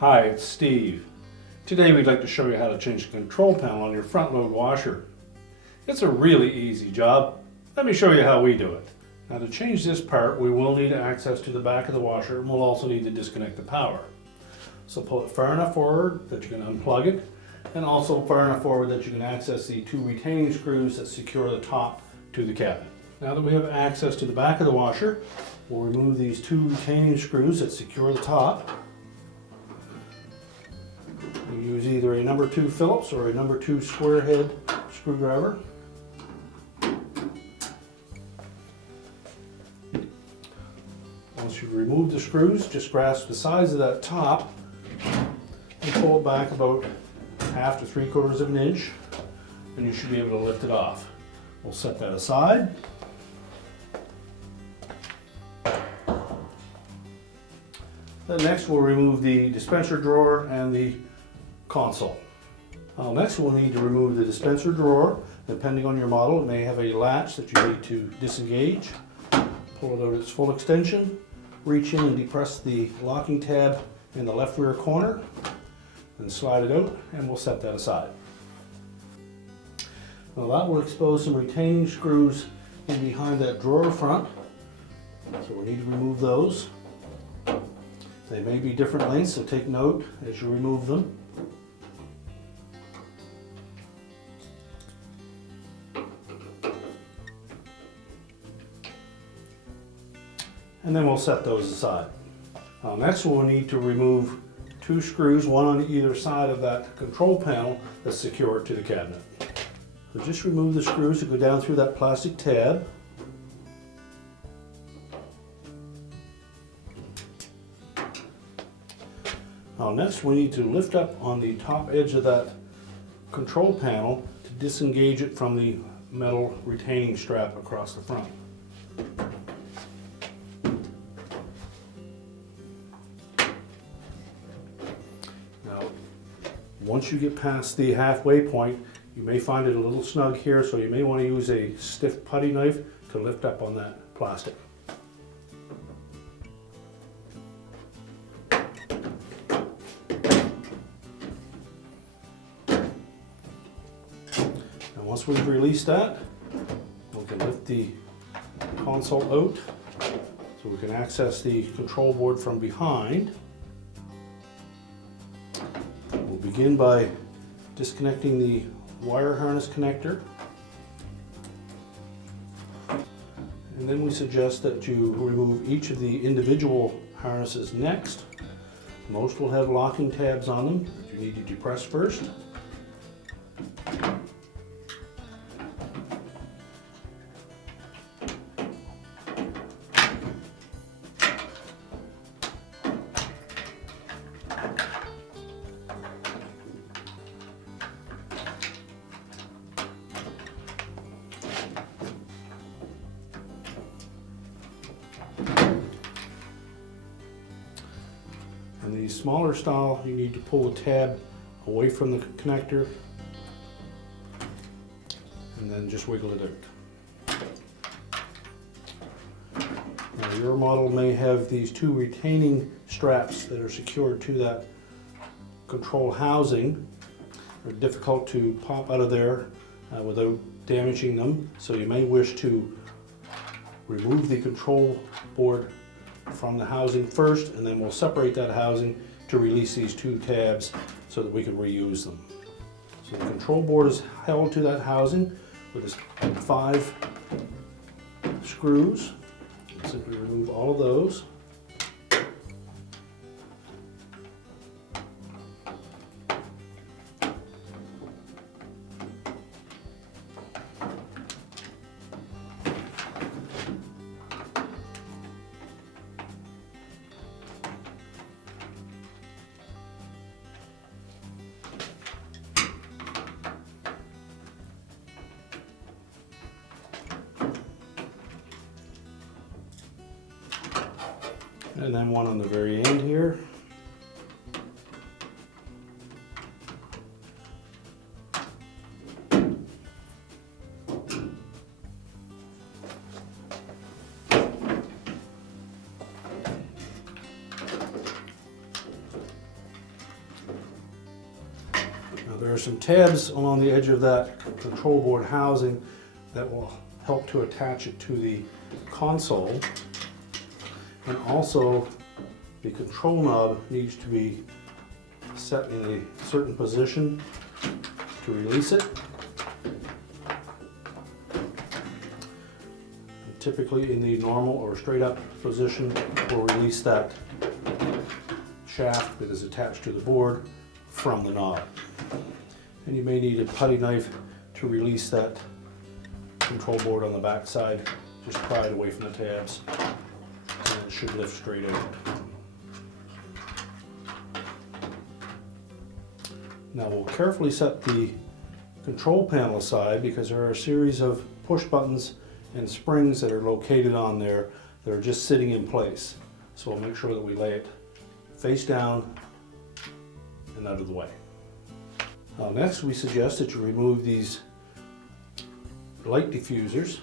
Hi, it's Steve. Today we'd like to show you how to change the control panel on your front load washer. It's a really easy job. Let me show you how we do it. Now to change this part, we will need access to the back of the washer, and we'll also need to disconnect the power. So pull it far enough forward that you can unplug it, and also far enough forward that you can access the two retaining screws that secure the top to the cabinet. Now that we have access to the back of the washer, we'll remove these two retaining screws that secure the top. You use either a number 2 Phillips or a number 2 square head screwdriver. Once you've removed the screws, just grasp the sides of that top and pull it back about 1/2 to 3/4 of an inch, and you should be able to lift it off. We'll set that aside. Then next we'll remove the dispenser drawer and the console. Next we'll need to remove the dispenser drawer. Depending on your model, it may have a latch that you need to disengage. Pull it out at its full extension, reach in and depress the locking tab in the left rear corner, and slide it out, and we'll set that aside. Now that will expose some retaining screws in behind that drawer front, so we need to remove those. They may be different lengths, so take note as you remove them. And then we'll set those aside. Next we'll need to remove 2 screws, one on either side of that control panel that's secured to the cabinet. So just remove the screws that go down through that plastic tab. Next we need to lift up on the top edge of that control panel to disengage it from the metal retaining strap across the front. Now, once you get past the halfway point, you may find it a little snug here, so you may want to use a stiff putty knife to lift up on that plastic. Once we've released that, we can lift the console out so we can access the control board from behind. We'll begin by disconnecting the wire harness connector. And then we suggest that you remove each of the individual harnesses next. Most will have locking tabs on them that you need to depress first. And the smaller style, you need to pull the tab away from the connector and then just wiggle it out. Now your model may have these 2 retaining straps that are secured to that control housing. They're difficult to pop out of there without damaging them, so you may wish to remove the control board from the housing first, and then we'll separate that housing to release these 2 tabs so that we can reuse them. So the control board is held to that housing with its 5 screws. Simply remove all of those. And then one on the very end here. There are some tabs along the edge of that control board housing that will help to attach it to the console. And also the control knob needs to be set in a certain position to release it. And typically in the normal or straight up position, we'll release that shaft that is attached to the board from the knob. And you may need a putty knife to release that control board on the back side. Just pry it away from the tabs and it should lift straight out. Now we'll carefully set the control panel aside because there are a series of push buttons and springs that are located on there that are just sitting in place. So we'll make sure that we lay it face down and out of the way. Now next we suggest that you remove these light diffusers.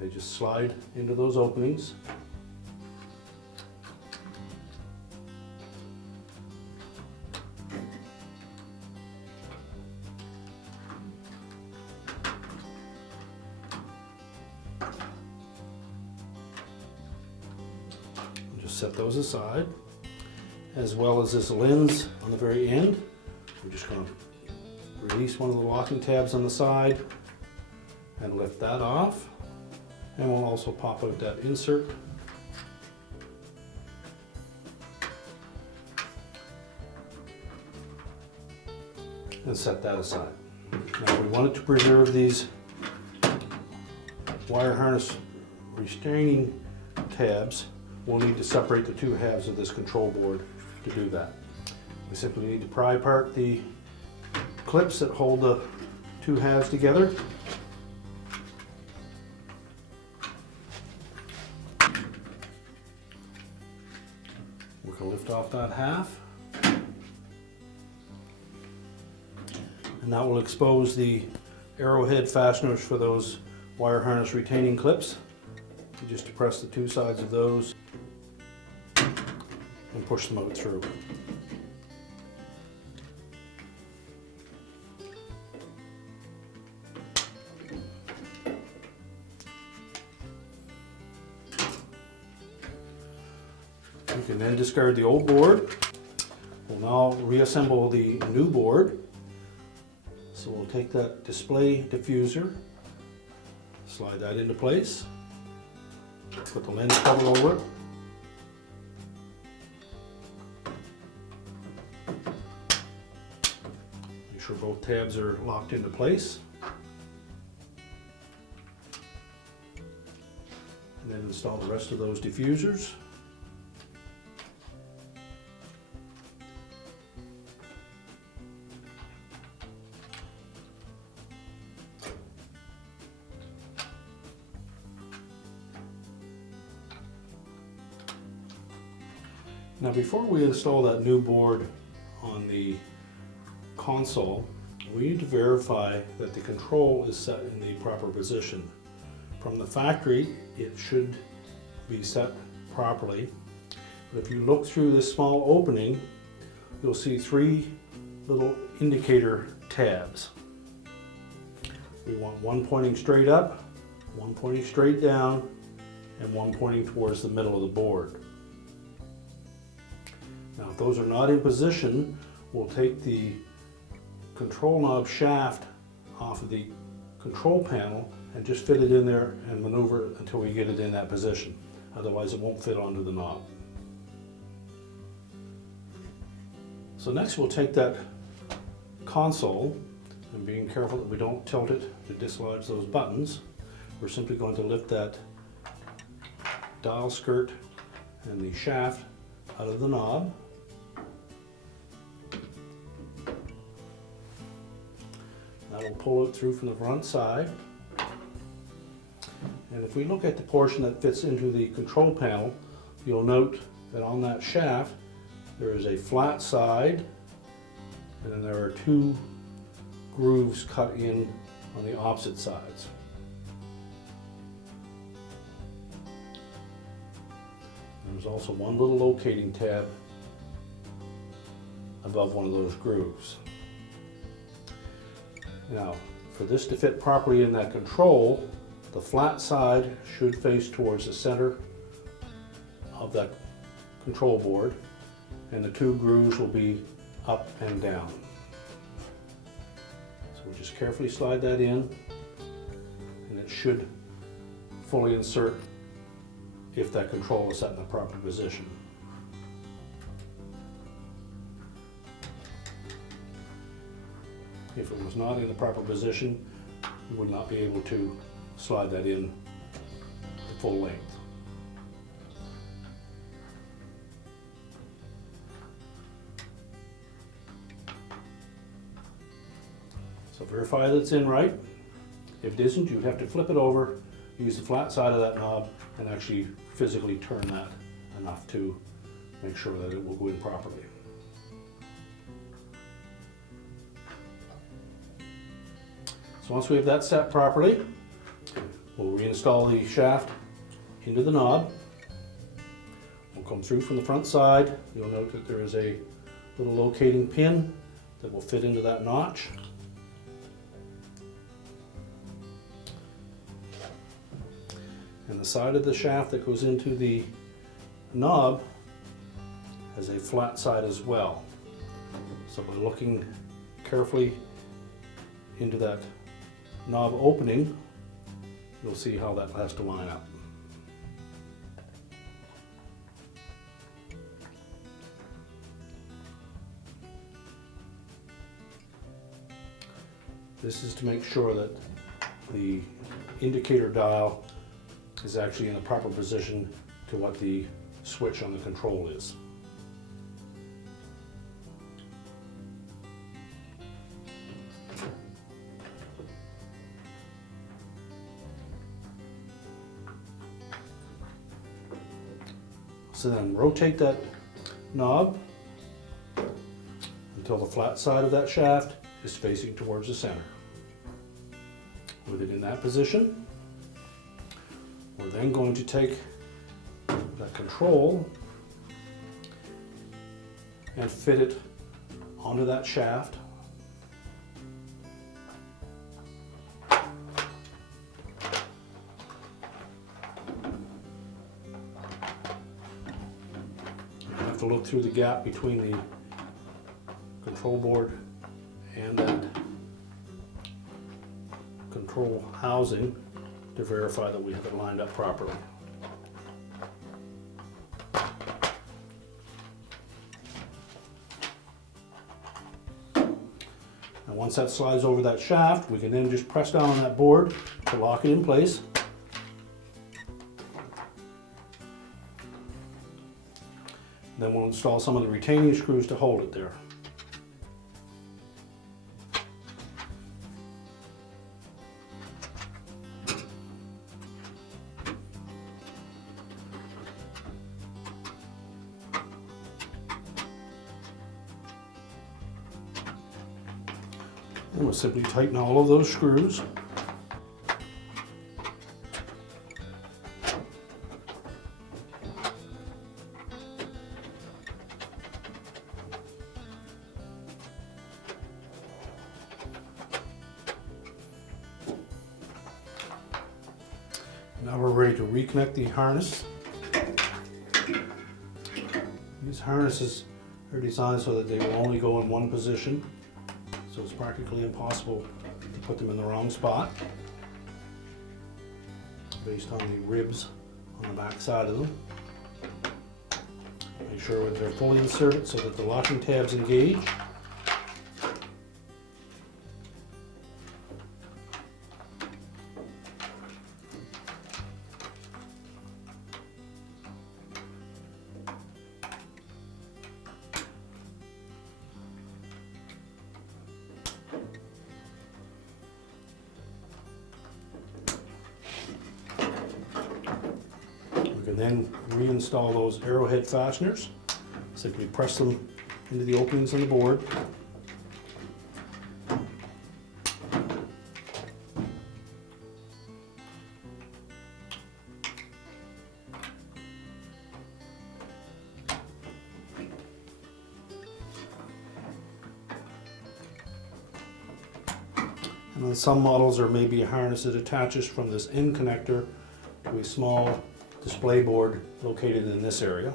They just slide into those openings. Just set those aside, as well as this lens on the very end. We're just going to release one of the locking tabs on the side and lift that off. And we'll also pop out that insert. And set that aside. Now we wanted to preserve these wire harness restraining tabs. We'll need to separate the two halves of this control board to do that. We simply need to pry apart the clips that hold the two halves together. We can lift off that half. And that will expose the arrowhead fasteners for those wire harness retaining clips. You just depress the two sides of those and push them out through. You can then discard the old board. We'll now reassemble the new board. So we'll take that display diffuser, slide that into place, put the lens cover over it. Make sure both tabs are locked into place. And then install the rest of those diffusers. Now before we install that new board on the console, we need to verify that the control is set in the proper position. From the factory, it should be set properly. But if you look through this small opening, you'll see three little indicator tabs. We want one pointing straight up, one pointing straight down, and one pointing towards the middle of the board. Now if those are not in position, we'll take the control knob shaft off of the control panel and just fit it in there and maneuver it until we get it in that position. Otherwise it won't fit onto the knob. So next we'll take that console, and being careful that we don't tilt it to dislodge those buttons, we're simply going to lift that dial skirt and the shaft out of the knob. That will pull it through from the front side. And if we look at the portion that fits into the control panel, you'll note that on that shaft there is a flat side, and then there are two grooves cut in on the opposite sides. There's also one little locating tab above one of those grooves. Now, for this to fit properly in that control, the flat side should face towards the center of that control board, and the two grooves will be up and down. So we'll just carefully slide that in, and it should fully insert if that control is set in the proper position. If it was not in the proper position, you would not be able to slide that in full length. So verify that it's in right. If it isn't, you'd have to flip it over, use the flat side of that knob, and actually physically turn that enough to make sure that it will go in properly. So once we have that set properly, we'll reinstall the shaft into the knob. We'll come through from the front side. You'll note that there is a little locating pin that will fit into that notch. And the side of the shaft that goes into the knob has a flat side as well. So by looking carefully into that knob opening, you'll see how that has to line up. This is to make sure that the indicator dial is actually in the proper position to what the switch on the control is. So then rotate that knob until the flat side of that shaft is facing towards the center. With it in that position, we're then going to take that control and fit it onto that shaft. You have to look through the gap between the control board and that control housing to verify that we have it lined up properly. And once that slides over that shaft, we can then just press down on that board to lock it in place. Then we'll install some of the retaining screws to hold it there. And we'll simply tighten all of those screws. Now we're ready to reconnect the harness. These harnesses are designed so that they will only go in one position, so it's practically impossible to put them in the wrong spot based on the ribs on the back side of them. Make sure that they're fully inserted so that the locking tabs engage. We can then reinstall those arrowhead fasteners. Simply press them into the openings on the board. On some models there may be a harness that attaches from this in connector to a small display board located in this area.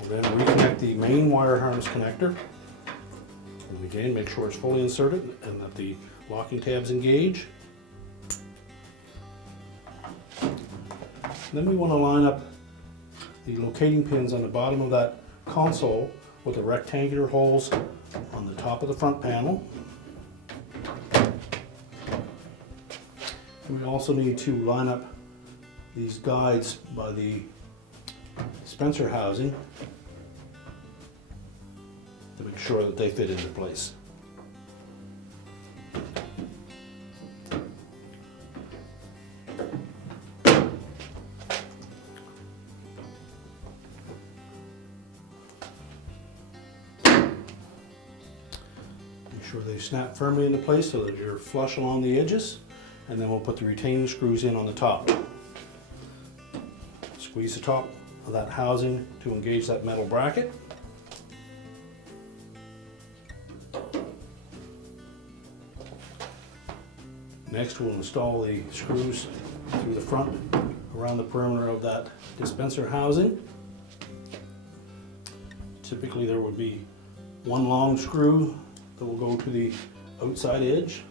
We'll then reconnect the main wire harness connector. And again, make sure it's fully inserted and that the locking tabs engage. Then we want to line up the locating pins on the bottom of that console with the rectangular holes on the top of the front panel. And we also need to line up these guides by the dispenser housing to make sure that they fit into place. Make sure they snap firmly into place so that you're flush along the edges, and then we'll put the retaining screws in on the top. Squeeze the top of that housing to engage that metal bracket. Next we'll install the screws through the front around the perimeter of that dispenser housing. Typically there would be one long screw that will go to the outside edge.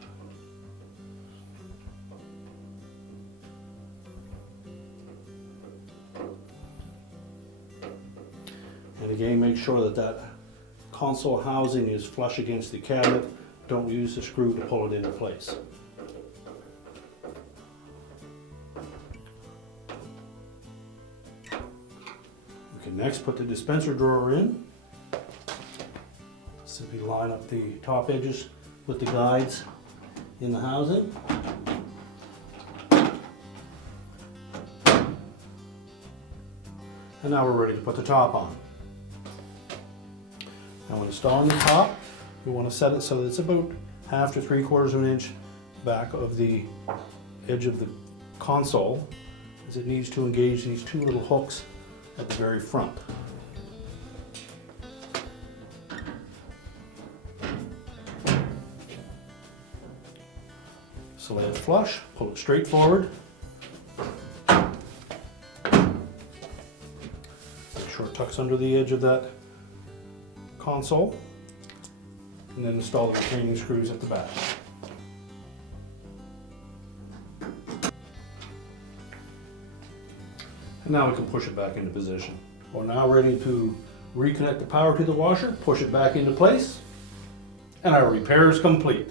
And again, make sure that that console housing is flush against the cabinet. Don't use the screw to pull it into place. We can next put the dispenser drawer in. Simply line up the top edges with the guides in the housing. And now we're ready to put the top on. Now when installing the top, we want to set it so that it's about 1/2 to 3/4 of an inch back of the edge of the console, as it needs to engage these two little hooks at the very front. So lay it flush, pull it straight forward. Make sure it tucks under the edge of that console, and then install the retaining screws at the back. And now we can push it back into position. We're now ready to reconnect the power to the washer, push it back into place, and our repair is complete.